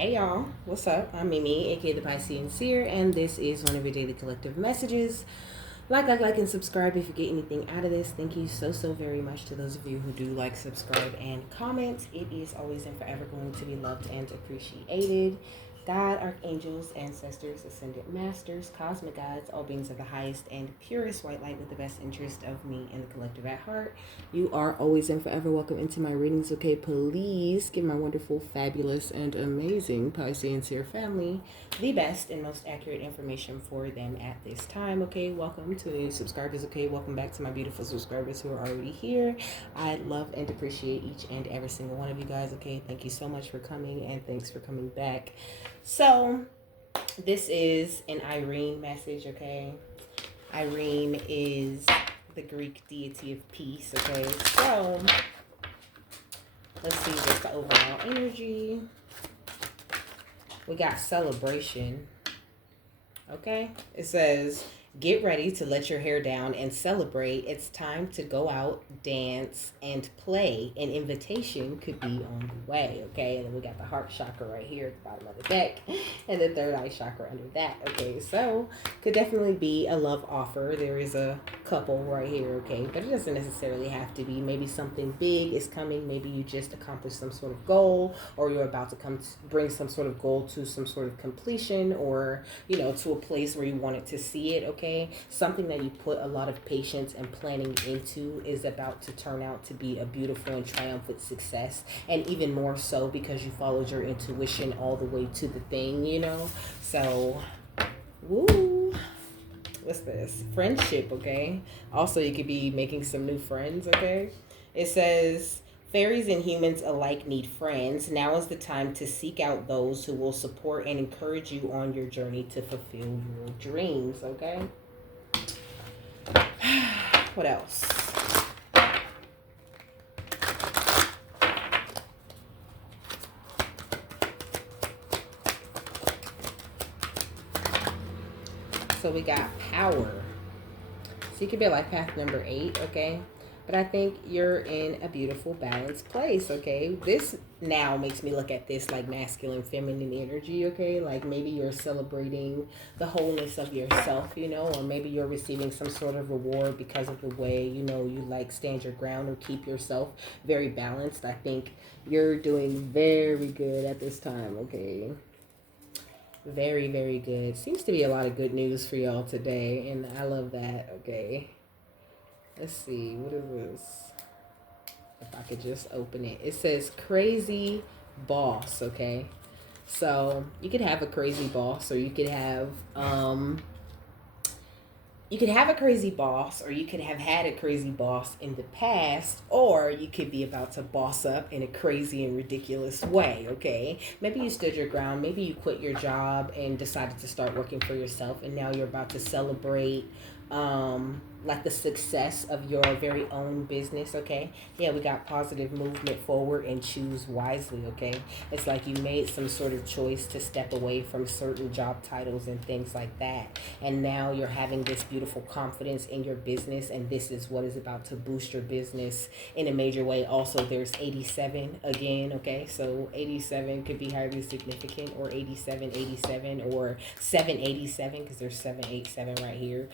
Hey y'all, what's up? I'm Mimi, aka the Piscean Seer, and this is one of your daily collective messages. Like, and subscribe if you get anything out of this. Thank you so very much to those of you who do like, subscribe, and comment. It is always and forever going to be loved and appreciated. God, archangels, ancestors, ascended masters, cosmic guides, all beings of the highest and purest white light with the best interest of me and the collective at heart. You are always and forever welcome into my readings, okay? Please give my wonderful, fabulous, and amazing Piscean Seer family the best and most accurate information for them at this time, okay? Welcome to the new subscribers, okay? Welcome back to my beautiful subscribers who are already here. I love and appreciate each and every single one of you guys, okay? Thank you so much for coming, and thanks for coming back. So, this is an Eirene message, okay? Eirene is the Greek deity of peace, okay? So, let's see what's the overall energy. We got celebration, okay? It says, get ready to let your hair down and celebrate. It's time to go out, dance, and play. An invitation could be on the way, okay? And then we got the heart chakra right here at the bottom of the deck, and the third eye chakra under that, okay? So, could definitely be a love offer. There is a couple right here, okay? But it doesn't necessarily have to be. Maybe something big is coming. Maybe you just accomplished some sort of goal, or you're about to bring some sort of goal to some sort of completion, or, you know, to a place where you wanted to see it, okay? Something that you put a lot of patience and planning into is about to turn out to be a beautiful and triumphant success, and even more so because you followed your intuition all the way to the thing, you know? So, woo! What's this? Friendship, okay? Also, you could be making some new friends, okay? It says, fairies and humans alike need friends. Now is the time to seek out those who will support and encourage you on your journey to fulfill your dreams, okay? What else? So we got power. So you could be life path number 8, okay? But I think you're in a beautiful, balanced place, okay? This now makes me look at this like masculine, feminine energy, okay? Like maybe you're celebrating the wholeness of yourself, you know? Or maybe you're receiving some sort of reward because of the way, you know, you like stand your ground or keep yourself very balanced. I think you're doing very good at this time, okay? Very good. Seems to be a lot of good news for y'all today, and I love that, okay? Let's see, what is this? If I could just open it. It says crazy boss, okay? So you could have a crazy boss, or you could have a crazy boss, or you could have had a crazy boss in the past, or you could be about to boss up in a crazy and ridiculous way, okay? Maybe you stood your ground. Maybe you quit your job and decided to start working for yourself, and now you're about to celebrate like the success of your very own business, okay? Yeah, we got positive movement forward and choose wisely, okay? It's like you made some sort of choice to step away from certain job titles and things like that. And now you're having this beautiful confidence in your business, and this is what is about to boost your business in a major way. Also, there's 87 again, okay? So 87 could be highly significant, or 87, or 787, because there's 787 right here.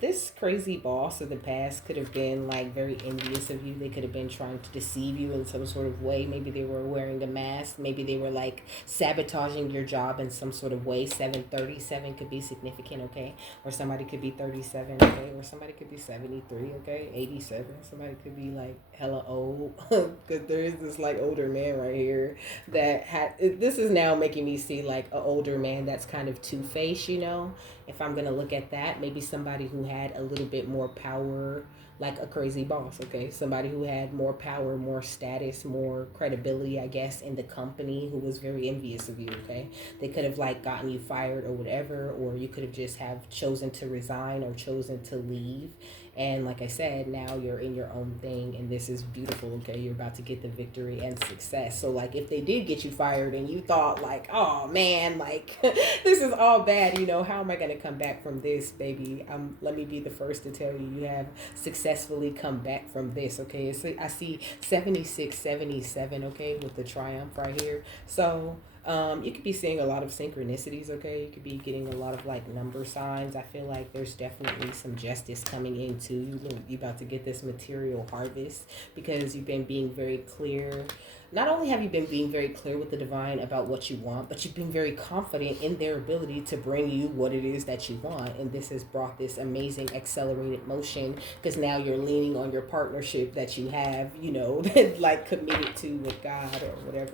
This crazy boss of the past could have been like very envious of you. They could have been trying to deceive you in some sort of way. Maybe they were wearing a mask. Maybe they were like sabotaging your job in some sort of way. 737 could be significant, okay? Or somebody could be 37, okay? Or somebody could be 73, okay? 87. Somebody could be like hella old. Because there is this like older man right here that had. This is now making me see like an older man that's kind of two-faced, you know? If I'm gonna look at that, maybe somebody who had a little bit more power, like a crazy boss, okay? Somebody who had more power, more status, more credibility, I guess, in the company, who was very envious of you, okay? They could have like gotten you fired or whatever, or you could have just have chosen to resign or chosen to leave. And like I said, now you're in your own thing, and this is beautiful, okay? You're about to get the victory and success. So like if they did get you fired and you thought like, oh man, like this is all bad, you know, how am I gonna come back from this, baby? Let me be the first to tell you, you have successfully come back from this, okay? So I see 76, 77, okay, with the triumph right here. So You could be seeing a lot of synchronicities, okay? You could be getting a lot of like number signs. I feel like there's definitely some justice coming into you. You about to get this material harvest because you've been being very clear. Not only have you been being very clear with the divine about what you want, but you've been very confident in their ability to bring you what it is that you want. And this has brought this amazing accelerated motion because now you're leaning on your partnership that you have, you know, like committed to with God or whatever.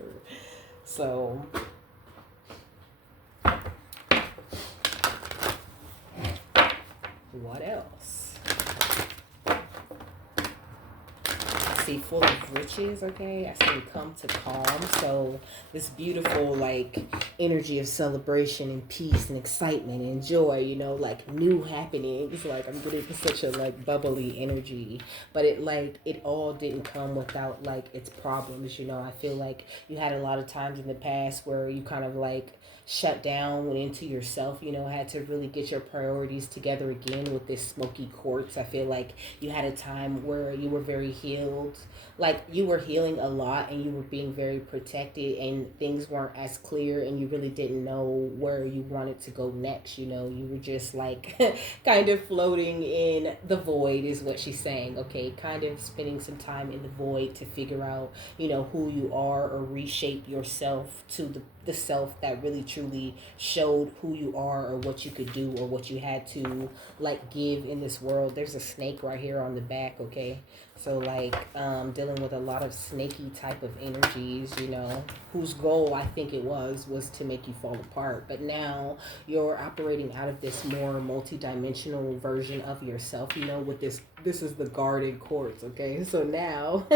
So, what else? I see full of riches, okay? I see come to calm. So, this beautiful, like, energy of celebration and peace and excitement and joy, you know, like new happenings. Like, I'm getting such a, like, bubbly energy. But it all didn't come without, like, its problems, you know? I feel like you had a lot of times in the past where you kind of, like, shut down, went into yourself, you know, had to really get your priorities together again with this smoky quartz. I feel like you had a time where you were very healed, like you were healing a lot and you were being very protected and things weren't as clear and you really didn't know where you wanted to go next, you know. You were just like kind of floating in the void is what she's saying, okay? Kind of spending some time in the void to figure out, you know, who you are or reshape yourself to the self that really truly showed who you are or what you could do or what you had to like give in this world. There's a snake right here on the back, okay? So like dealing with a lot of snaky type of energies, you know, whose goal I think it was to make you fall apart. But now you're operating out of this more multi-dimensional version of yourself, you know, with this is the guarded quartz, okay? So now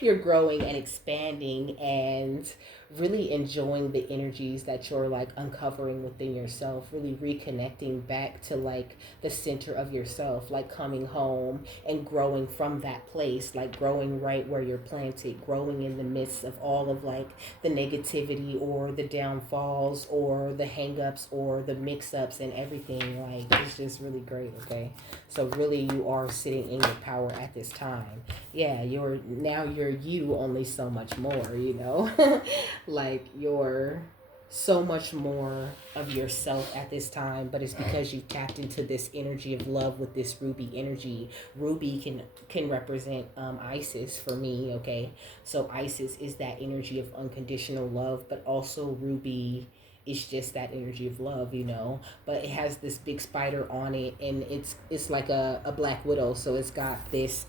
you're growing and expanding and really enjoying the energies that you're like uncovering within yourself, really reconnecting back to like the center of yourself, like coming home and growing from that place, like growing right where you're planted, growing in the midst of all of like the negativity or the downfalls or the hangups or the mix-ups and everything. Like it's just really great, okay? So really you are sitting in your power at this time. Yeah, you're you only so much more, you know. Like you're so much more of yourself at this time, but it's because you tapped into this energy of love with this ruby energy. Ruby can represent Isis for me, okay? So Isis is that energy of unconditional love, but also ruby is just that energy of love, you know. But it has this big spider on it, and it's like a black widow, so it's got this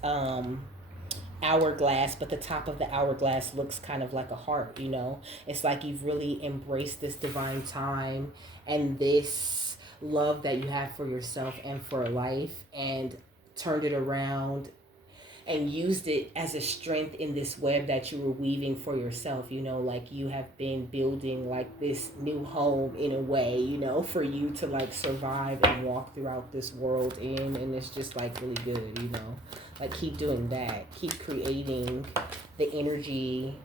hourglass, but the top of the hourglass looks kind of like a heart, you know. It's like you've really embraced this divine time and this love that you have for yourself and for life and turned it around and used it as a strength in this web that you were weaving for yourself, you know. Like you have been building like this new home in a way, you know, for you to like survive and walk throughout this world in. And it's just like really good, you know. Like keep doing that, keep creating the energy.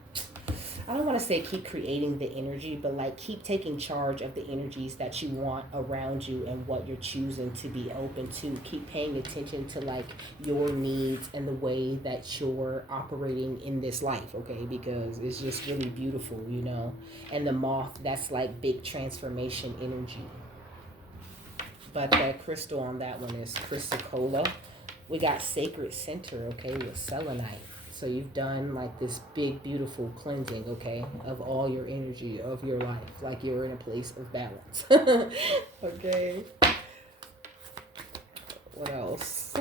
I don't want to say keep creating the energy, but like keep taking charge of the energies that you want around you and what you're choosing to be open to. Keep paying attention to like your needs and the way that you're operating in this life, okay? Because it's just really beautiful, you know. And the moth, that's like big transformation energy. But the crystal on that one is chrysocolla. We got sacred center, okay, with selenite. So you've done like this big, beautiful cleansing, okay, of all your energy of your life. Like you're in a place of balance. Okay. What else?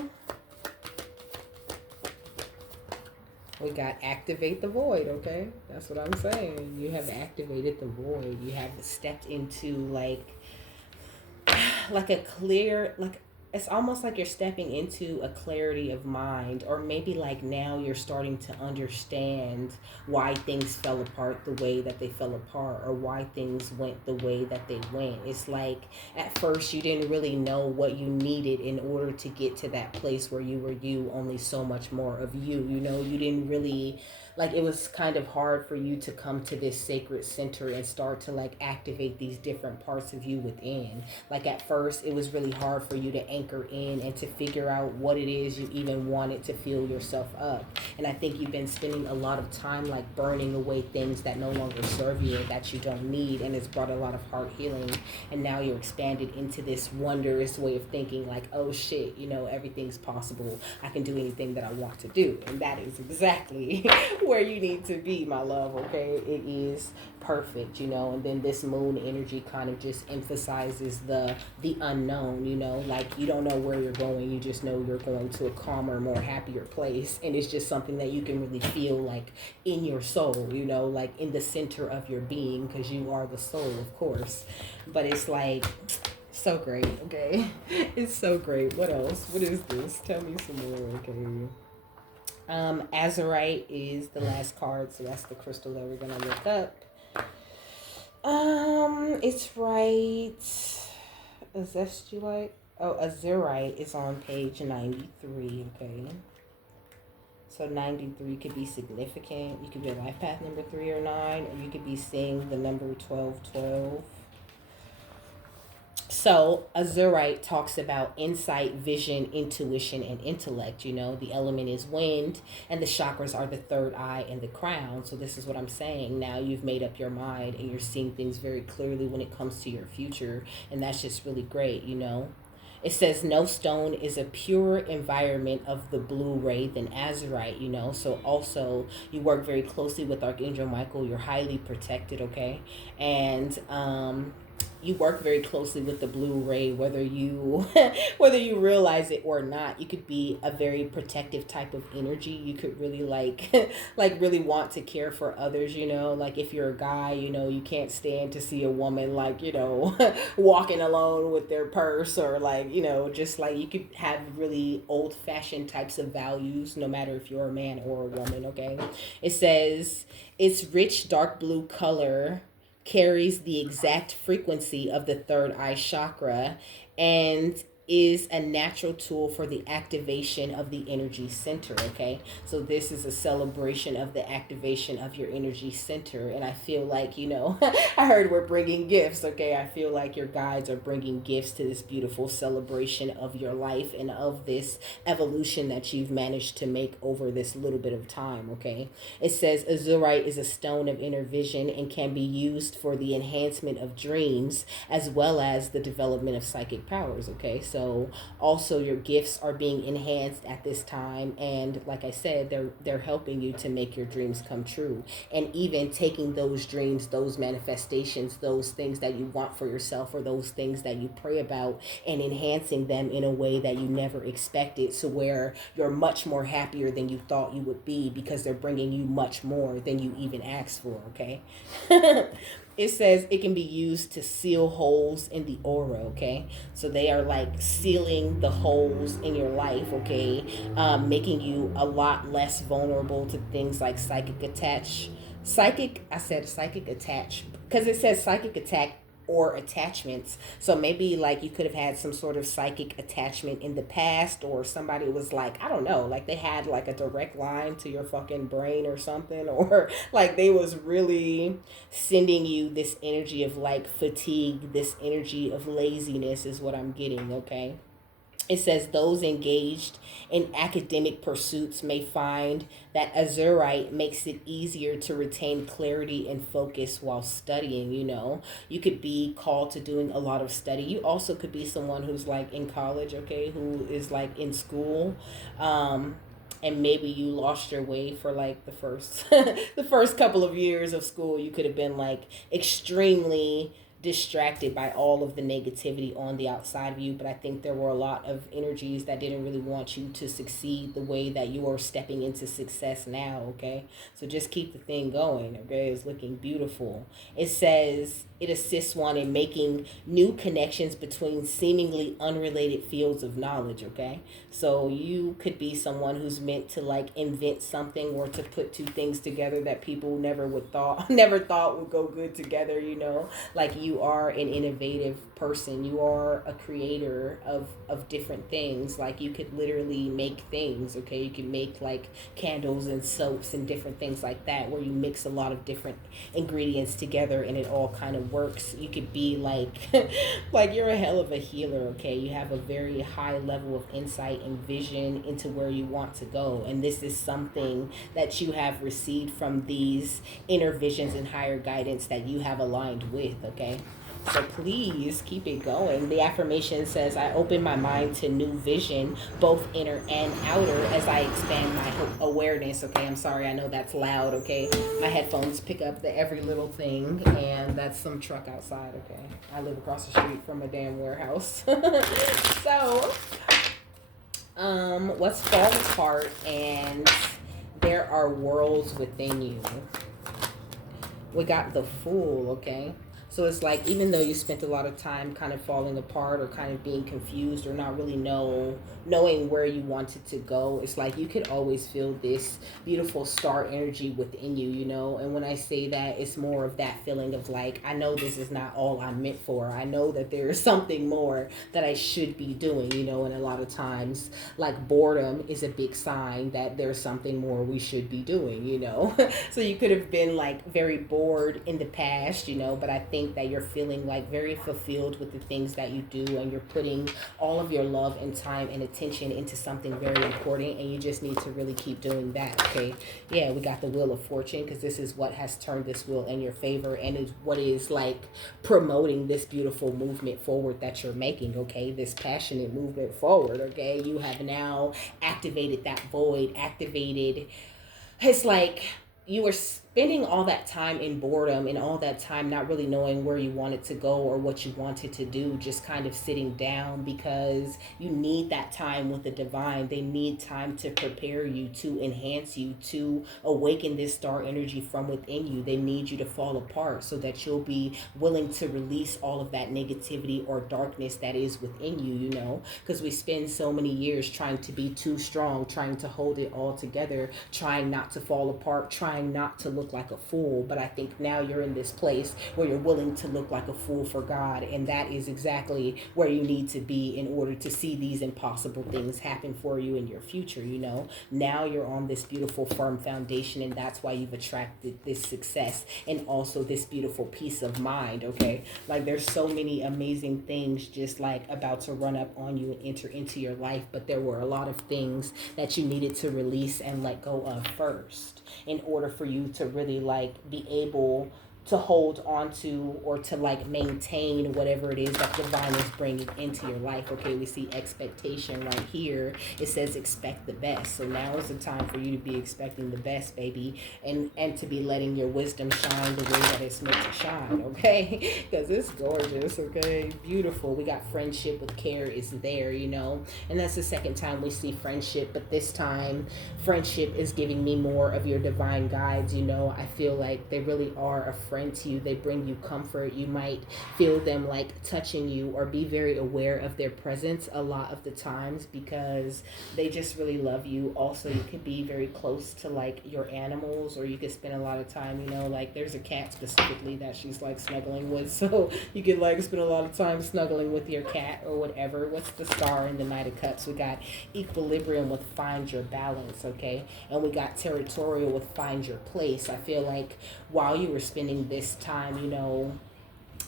We got activate the void, okay? That's what I'm saying. You have activated the void. You have stepped into like a clear, like it's almost like you're stepping into a clarity of mind, or maybe like now you're starting to understand why things fell apart the way that they fell apart, or why things went the way that they went. It's like at first you didn't really know what you needed in order to get to that place where you were you, only so much more of you know. You didn't really, like, it was kind of hard for you to come to this sacred center and start to like activate these different parts of you within. Like at first it was really hard for you to anchor anchor in and to figure out what it is you even wanted to fill yourself up. And I think you've been spending a lot of time like burning away things that no longer serve you and that you don't need, and it's brought a lot of heart healing. And now you're expanded into this wondrous way of thinking like, oh shit, you know, everything's possible. I can do anything that I want to do. And that is exactly where you need to be, my love, okay? It is perfect, you know. And then this moon energy kind of just emphasizes the unknown, you know, like you don't know where you're going, you just know you're going to a calmer, more happier place. And it's just something that you can really feel like in your soul, you know, like in the center of your being, because you are the soul, of course. But it's like so great, okay? It's so great. What else? What is this? Tell me some more, okay? Azurite is the last card, so that's the crystal that we're gonna look up. It's right. Azestulite. Oh, Azurite is on page 93, okay? So 93 could be significant. You could be a life path number 3 or 9, or you could be seeing the number 1212. So Azurite talks about insight, vision, intuition, and intellect. You know, the element is wind, and the chakras are the third eye and the crown. So this is what I'm saying. Now you've made up your mind, and you're seeing things very clearly when it comes to your future, and that's just really great, you know. It says no stone is a purer environment of the blue ray than azurite, you know. So also you work very closely with Archangel Micheal. You're highly protected, okay? And you work very closely with the blue ray, whether you whether you realize it or not. You could be a very protective type of energy. You could really like like really want to care for others, you know. Like if you're a guy, you know, you can't stand to see a woman like, you know, walking alone with their purse, or like, you know, just like you could have really old fashioned types of values no matter if you're a man or a woman, okay? It says it's rich dark blue color carries the exact frequency of the third eye chakra and is a natural tool for the activation of the energy center, okay? So this is a celebration of the activation of your energy center. And I feel like, you know, I heard we're bringing gifts, okay? I feel like your guides are bringing gifts to this beautiful celebration of your life and of this evolution that you've managed to make over this little bit of time, okay? It says azurite is a stone of inner vision and can be used for the enhancement of dreams as well as the development of psychic powers, okay? So also your gifts are being enhanced at this time, and like I said, they're helping you to make your dreams come true, and even taking those dreams, those manifestations, those things that you want for yourself or those things that you pray about, and enhancing them in a way that you never expected, so where you're much more happier than you thought you would be because they're bringing you much more than you even asked for, okay? It says it can be used to seal holes in the aura, okay? So they are like sealing the holes in your life, okay? Making you a lot less vulnerable to things like I said psychic attach, because it says psychic attack or attachments. So maybe like you could have had some sort of psychic attachment in the past, or somebody was like, I don't know, like they had like a direct line to your fucking brain or something, or like they was really sending you this energy of like fatigue, this energy of laziness is what I'm getting, okay? It says those engaged in academic pursuits may find that azurite makes it easier to retain clarity and focus while studying, you know. You could be called to doing a lot of study. You also could be someone who's like in college, okay, who is like in school. And maybe you lost your way for like the first the first couple of years of school. You could have been like extremely distracted by all of the negativity on the outside of you, but I think there were a lot of energies that didn't really want you to succeed the way that you are stepping into success now, okay? So just keep the thing going, okay? It's looking beautiful. It says it assists one in making new connections between seemingly unrelated fields of knowledge, okay? So you could be someone who's meant to like invent something or to put two things together that people never thought would go good together, you know? Like you you are an innovative person. You are a creator of different things. Like you could literally make things, okay? You can make like candles and soaps and different things like that where you mix a lot of different ingredients together and it all kind of works. You could be like like you're a hell of a healer, okay? You have a very high level of insight and vision into where you want to go. And this is something that you have received from these inner visions and higher guidance that you have aligned with, okay? So please keep it going. The affirmation says, I open my mind to new vision, both inner and outer, as I expand my awareness. Okay, I'm sorry, I know that's loud, okay? My headphones pick up the every little thing, and that's some truck outside, okay? I live across the street from a damn warehouse. So, what's falling apart, and there are worlds within you. We got the Fool, okay? So it's like, even though you spent a lot of time kind of falling apart or kind of being confused or not really knowing where you wanted to go, it's like you could always feel this beautiful star energy within you, you know? And when I say that, it's more of that feeling of like, I know this is not all I'm meant for. I know that there is something more that I should be doing, you know? And a lot of times, like boredom is a big sign that there's something more we should be doing, you know? So you could have been like very bored in the past, you know, but I think that you're feeling like very fulfilled with the things that you do, and you're putting all of your love and time and attention into something very important, and you just need to really keep doing that, okay? Yeah, we got the Wheel of Fortune, because this is what has turned this wheel in your favor, and is what is like promoting this beautiful movement forward that you're making, okay? This passionate movement forward, okay? You have now activated that void, it's like you were spending all that time in boredom and all that time not really knowing where you wanted to go or what you wanted to do, just kind of sitting down, because you need that time with the divine. They need time to prepare you, to enhance you, to awaken this star energy from within you. They need you to fall apart so that you'll be willing to release all of that negativity or darkness that is within you, you know, because we spend so many years trying to be too strong, trying to hold it all together, trying not to fall apart, trying not to look like a fool. But I think now you're in this place where you're willing to look like a fool for God, and that is exactly where you need to be in order to see these impossible things happen for you in your future, you know. Now you're on this beautiful firm foundation, and that's why you've attracted this success and also this beautiful peace of mind, okay? Like there's so many amazing things just like about to run up on you and enter into your life, but there were a lot of things that you needed to release and let go of first in order for you to really like be able to hold on to or to like maintain whatever it is that divine is bringing into your life. Okay, we see expectation right here. It says expect the best. So now is the time for you to be expecting the best, baby, and to be letting your wisdom shine the way that it's meant to shine, okay? Because it's gorgeous, okay? Beautiful. We got friendship with care is there, you know, and that's the second time we see friendship, but this time friendship is giving me more of your divine guides, you know. I feel like they really are a friend to you. They bring you comfort. You might feel them like touching you or be very aware of their presence a lot of the times because they just really love you. Also, you could be very close to like your animals, or you could spend a lot of time, you know, like there's a cat specifically that she's like snuggling with, so you could like spend a lot of time snuggling with your cat or whatever. What's the star in the Knight of Cups? We got equilibrium with find your balance, okay? And we got territorial with find your place. I feel like while you were spending this time, you know,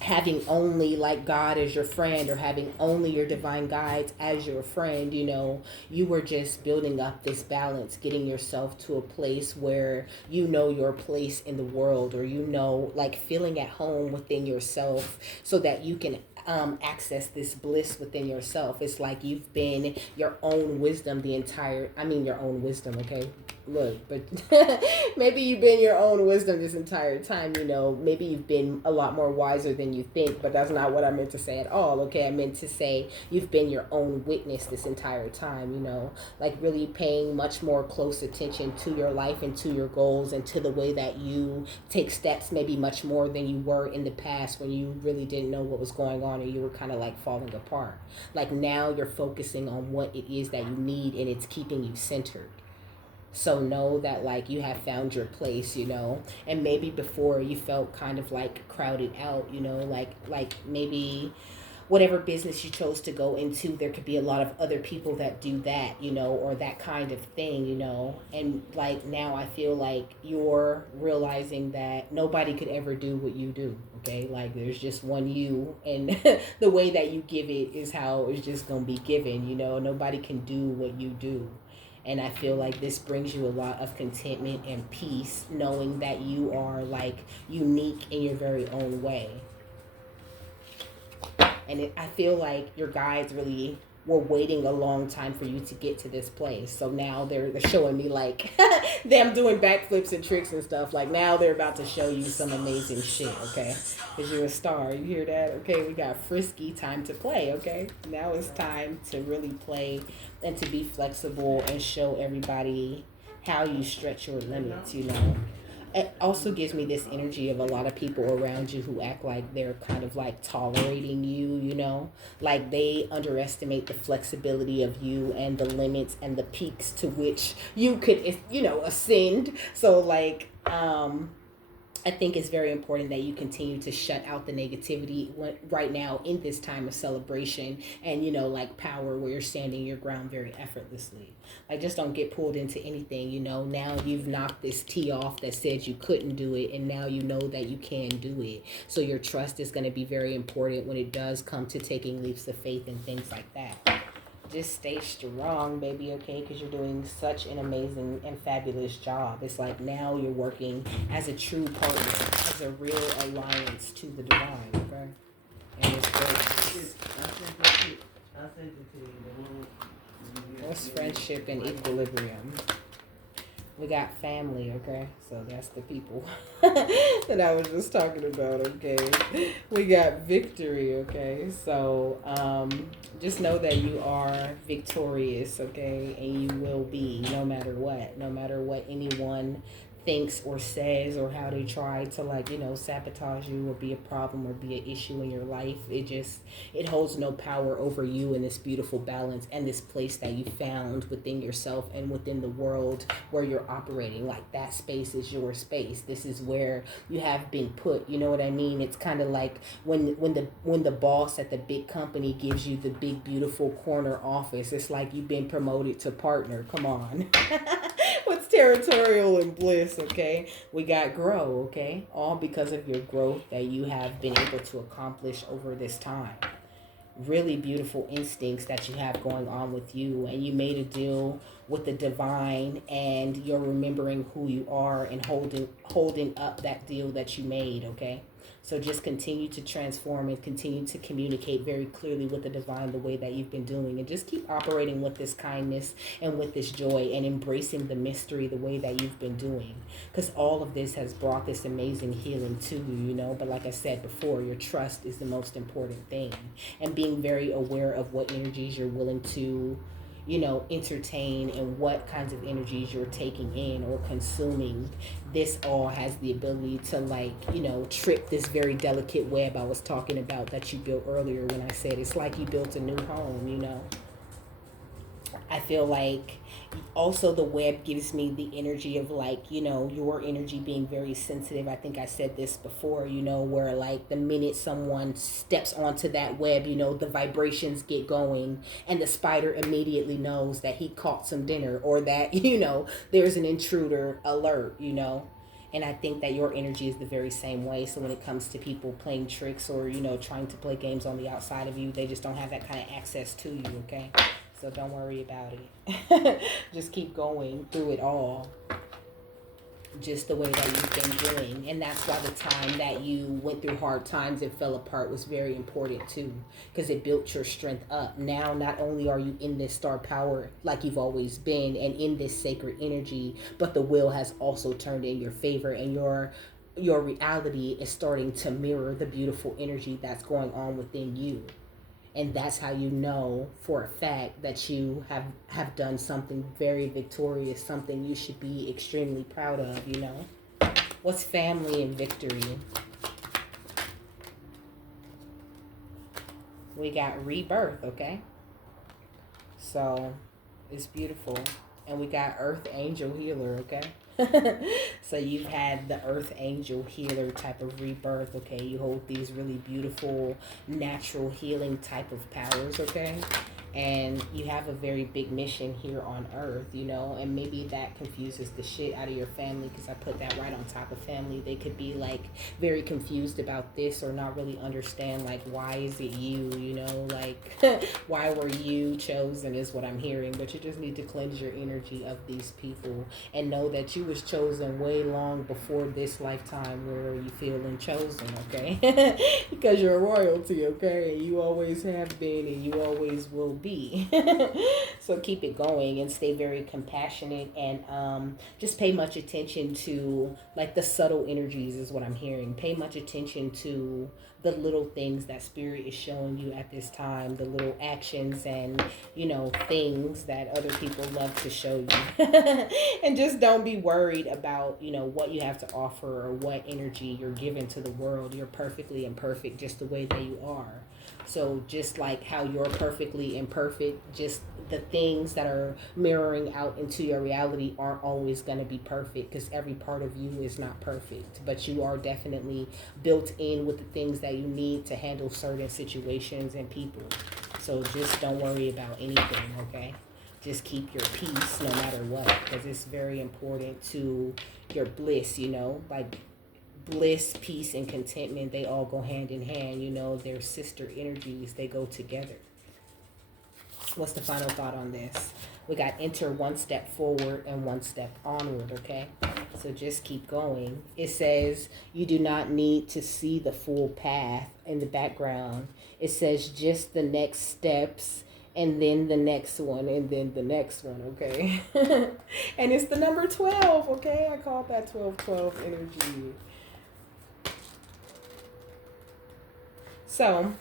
having only like God as your friend or having only your divine guides as your friend, you know, you were just building up this balance, getting yourself to a place where you know your place in the world, or you know, like feeling at home within yourself so that you can access this bliss within yourself. It's like you've been your own wisdom your own wisdom, okay? Look, but maybe you've been your own wisdom this entire time, you know. Maybe you've been a lot more wiser than you think, but that's not what I meant to say at all, okay? I meant to say you've been your own witness this entire time, you know, like really paying much more close attention to your life and to your goals and to the way that you take steps, maybe much more than you were in the past when you really didn't know what was going on or you were kind of like falling apart. Like now you're focusing on what it is that you need, and it's keeping you centered. So know that like you have found your place, you know, and maybe before you felt kind of like crowded out, you know, like maybe whatever business you chose to go into, there could be a lot of other people that do that, you know, or that kind of thing, you know. And like now I feel like you're realizing that nobody could ever do what you do, okay? Like there's just one you, and the way that you give it is how it's just going to be given, you know. Nobody can do what you do. And I feel like this brings you a lot of contentment and peace, knowing that you are like unique in your very own way. And I feel like your guides really were waiting a long time for you to get to this place. So now they're showing me like them doing backflips and tricks and stuff. Like now they're about to show you some amazing shit, okay? Because you're a star. You hear that? Okay, we got frisky time to play, okay? Now it's time to really play and to be flexible and show everybody how you stretch your limits, you know? It also gives me this energy of a lot of people around you who act like they're kind of like tolerating you, you know, like they underestimate the flexibility of you and the limits and the peaks to which you could, you know, ascend. So like I think it's very important that you continue to shut out the negativity right now in this time of celebration and, you know, like power where you're standing your ground very effortlessly. Like, just don't get pulled into anything, you know. Now you've knocked this tee off that said you couldn't do it, and now you know that you can do it. So your trust is going to be very important when it does come to taking leaps of faith and things like that. Just stay strong, baby, okay? Because you're doing such an amazing and fabulous job. It's like now you're working as a true partner, as a real alliance to the divine, okay? And it's great. I sent it to you. What's friendship and equilibrium? We got family, okay? So that's the people that I was just talking about, okay? We got victory, okay? So just know that you are victorious, okay? And you will be, no matter what anyone thinks or says or how they try to, like, you know, sabotage you or be a problem or be an issue in your life. It holds no power over you in this beautiful balance and this place that you found within yourself and within the world where you're operating. Like, that space is your space. This is where you have been put, you know what I mean? It's kind of like when the boss at the big company gives you the big beautiful corner office. It's like you've been promoted to partner. Come on. What's territorial and bliss, okay? We got grow, okay? All because of your growth that you have been able to accomplish over this time. Really beautiful instincts that you have going on with you, and you made a deal with the divine, and you're remembering who you are and holding up that deal that you made, okay? So just continue to transform and continue to communicate very clearly with the divine the way that you've been doing, and just keep operating with this kindness and with this joy and embracing the mystery the way that you've been doing, because all of this has brought this amazing healing to you, you know. But like I said before, your trust is the most important thing, and being very aware of what energies you're willing to, you know, entertain and what kinds of energies you're taking in or consuming. This all has the ability to, like, you know, trip this very delicate web I was talking about that you built earlier when I said it's like you built a new home, you know. I feel like also the web gives me the energy of, like, you know, your energy being very sensitive. I think I said this before, you know, where like the minute someone steps onto that web, you know, the vibrations get going and the spider immediately knows that he caught some dinner or that, you know, there's an intruder alert, you know. And I think that your energy is the very same way. So when it comes to people playing tricks or, you know, trying to play games on the outside of you, they just don't have that kind of access to you, okay? So don't worry about it. Just keep going through it all, just the way that you've been doing. And that's why the time that you went through hard times and fell apart was very important too, because it built your strength up. Now not only are you in this star power like you've always been and in this sacred energy, but the wheel has also turned in your favor, and your reality is starting to mirror the beautiful energy that's going on within you. And that's how you know for a fact that you have done something very victorious, something you should be extremely proud of, you know. What's family and victory? We got rebirth, okay? So it's beautiful. And we got Earth Angel Healer, okay? So you've had the Earth Angel Healer type of rebirth, okay? You hold these really beautiful natural healing type of powers, okay? And you have a very big mission here on earth, you know, and maybe that confuses the shit out of your family, because I put that right on top of family. They could be like very confused about this, or not really understand like, why is it you, you know, like why were you chosen is what I'm hearing. But you just need to cleanse your energy of these people and know that you was chosen way long before this lifetime where you feeling chosen, okay? Because you're royalty, okay? You always have been and you always will be. So keep it going and stay very compassionate, and just pay much attention to like the subtle energies is what I'm hearing. Pay much attention to the little things that spirit is showing you at this time, the little actions and, you know, things that other people love to show you. And just don't be worried about, you know, what you have to offer or what energy you're giving to the world. You're perfectly imperfect just the way that you are. So just like how you're perfectly imperfect, just the things that are mirroring out into your reality aren't always going to be perfect, because every part of you is not perfect. But you are definitely built in with the things that you need to handle certain situations and people. So just don't worry about anything, okay? Just keep your peace no matter what, because it's very important to your bliss, you know, like bliss, peace, and contentment, they all go hand in hand, you know, they're sister energies, they go together. What's the final thought on this? We got enter one step forward and one step onward, okay? So just keep going. It says you do not need to see the full path in the background. It says just the next steps, and then the next one, and then the next one, okay? And it's the number 12, okay? I call that 1212 energy. So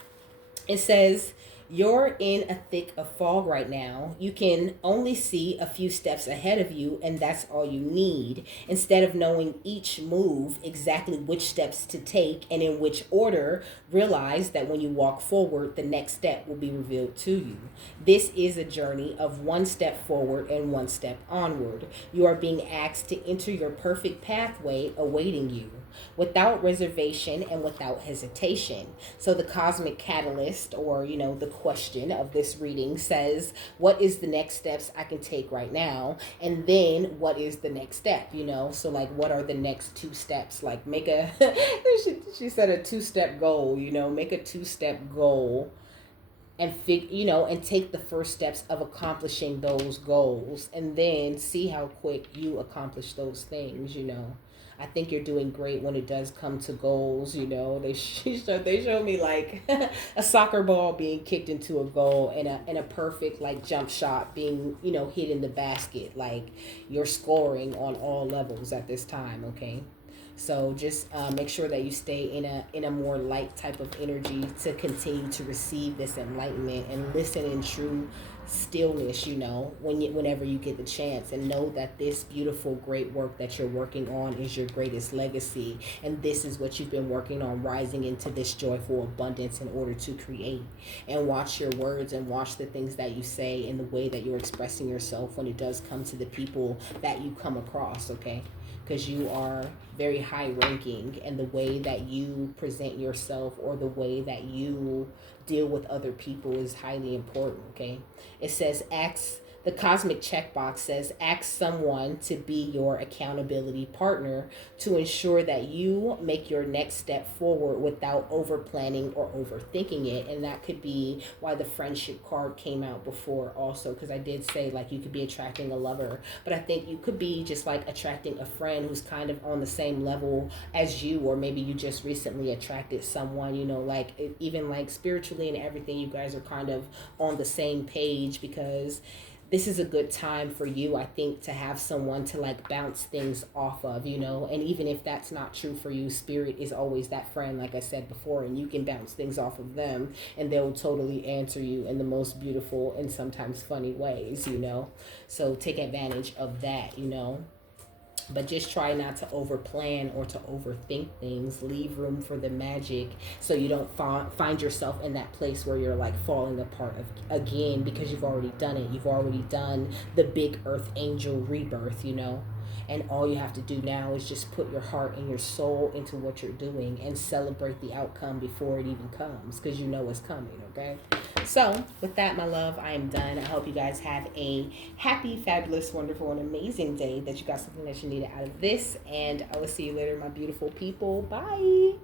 it says you're in a thick of fog right now. You can only see a few steps ahead of you, and that's all you need. Instead of knowing each move, exactly which steps to take and in which order, realize that when you walk forward, the next step will be revealed to you. This is a journey of one step forward and one step onward. You are being asked to enter your perfect pathway awaiting you, without reservation and without hesitation. So the cosmic catalyst, or, you know, the question of this reading says, what is the next steps I can take right now? And then what is the next step, you know? So like, what are the next two steps? Like make a, she said a 2-step goal, you know, make a 2-step goal and you know, and take the first steps of accomplishing those goals, and then see how quick you accomplish those things, you know. I think you're doing great when it does come to goals. You know, they showed me like a soccer ball being kicked into a goal, and a perfect like jump shot being, you know, hit in the basket. Like you're scoring on all levels at this time. Okay. So just make sure that you stay in a more light type of energy to continue to receive this enlightenment, and listen in true stillness, you know, whenever you get the chance, and know that this beautiful great work that you're working on is your greatest legacy, and this is what you've been working on, rising into this joyful abundance in order to create. And watch your words, and watch the things that you say, and the way that you're expressing yourself when it does come to the people that you come across, okay? Because you are very high ranking, and the way that you present yourself, or the way that you deal with other people, is highly important, okay? It says the cosmic checkbox says ask someone to be your accountability partner to ensure that you make your next step forward without over planning or overthinking it. And that could be why the friendship card came out before also, because I did say like you could be attracting a lover, but I think you could be just like attracting a friend who's kind of on the same level as you, or maybe you just recently attracted someone, you know, like even like spiritually and everything, you guys are kind of on the same page, because this is a good time for you, I think, to have someone to like bounce things off of, you know. And even if that's not true for you, spirit is always that friend, like I said before, and you can bounce things off of them, and they'll totally answer you in the most beautiful and sometimes funny ways, you know. So take advantage of that, you know. But just try not to over plan or to overthink things. Leave room for the magic so you don't find yourself in that place where you're like falling apart again, because you've already done it. You've already done the big earth angel rebirth, you know. And all you have to do now is just put your heart and your soul into what you're doing and celebrate the outcome before it even comes, because you know it's coming, okay? So, with that, my love, I am done. I hope you guys have a happy, fabulous, wonderful, and amazing day, that you got something that you needed out of this. And I will see you later, my beautiful people. Bye.